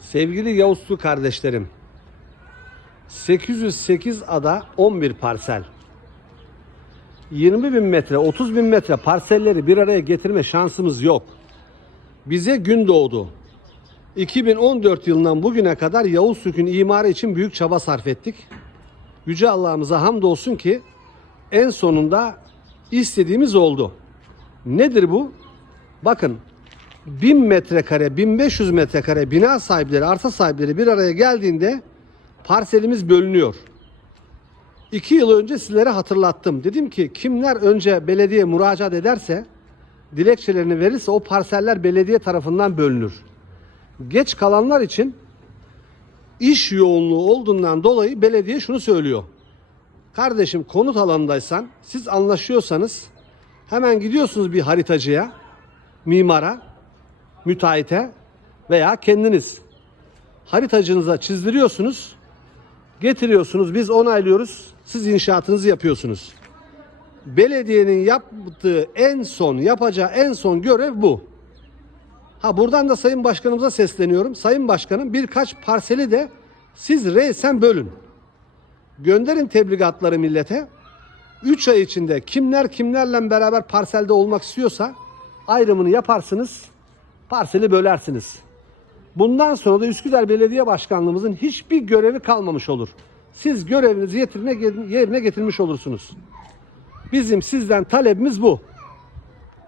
Sevgili Yavuz Su kardeşlerim. 808 ada 11 parsel. 20 bin metre, 30 bin metre parselleri bir araya getirme şansımız yok. Bize gün doğdu. 2014 yılından bugüne kadar Yavuz Sükün imarı için büyük çaba sarf ettik. Yüce Allah'ımıza hamdolsun ki en sonunda istediğimiz oldu. Nedir bu? Bakın 1000 metrekare, 1500 metrekare bina sahipleri, arsa sahipleri bir araya geldiğinde parselimiz bölünüyor. İki yıl önce sizlere hatırlattım. Dedim ki kimler önce belediye müracaat ederse, dilekçelerini verirse o parseller belediye tarafından bölünür. Geç kalanlar için iş yoğunluğu olduğundan dolayı belediye şunu söylüyor. Kardeşim konut alanındaysan, siz anlaşıyorsanız hemen gidiyorsunuz bir haritacıya, mimara, müteahhite veya kendiniz haritacınıza çizdiriyorsunuz, getiriyorsunuz, biz onaylıyoruz, siz inşaatınızı yapıyorsunuz. Belediyenin yaptığı en son, yapacağı en son görev bu. Ha buradan da Sayın Başkanımıza sesleniyorum. Sayın Başkanım birkaç parseli de siz reysen bölün. Gönderin tebligatları millete. 3 ay içinde kimler kimlerle beraber parselde olmak istiyorsa ayrımını yaparsınız. Parseli bölersiniz. Bundan sonra da Üsküdar Belediye Başkanlığımızın hiçbir görevi kalmamış olur. Siz görevinizi yerine, yerine getirmiş olursunuz. Bizim sizden talebimiz bu.